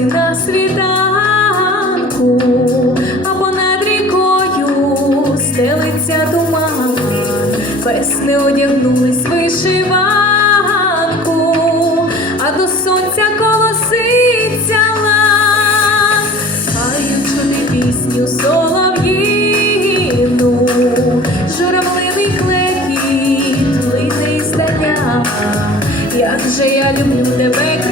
на світанку, або над рікою стелиться туман, весни одягнулись вишиванку, а до сонця колоситься лан, Хай чути пісню солов'їну, журавливий клекіт лине із. Як же я люблю тебе,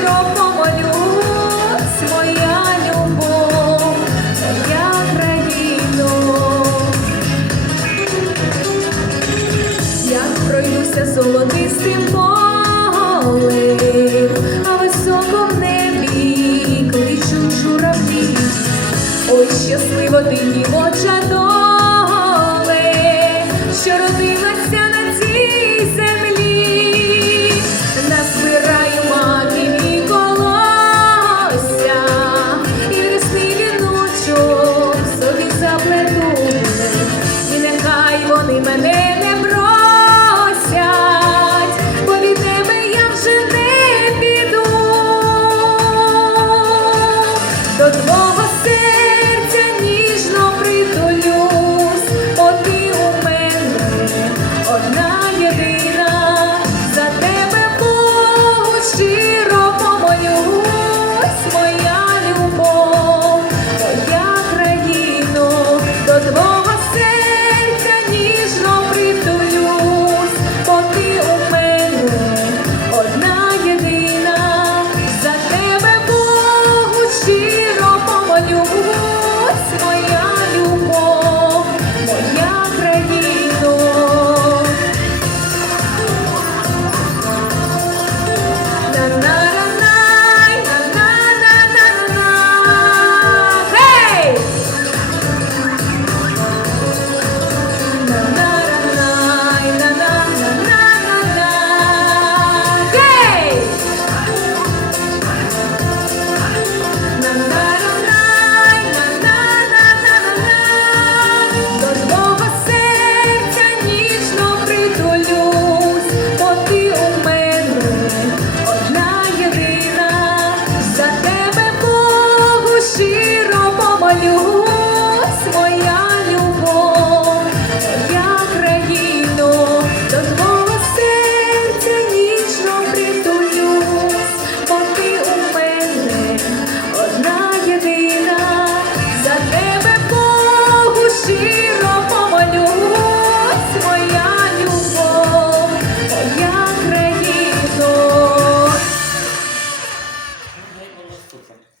щиро помолюсь, моя любов, моя країно. Як пройдуся золотистим полем, а високо в небі кличуть журавлі. Ой, щасливо ти my name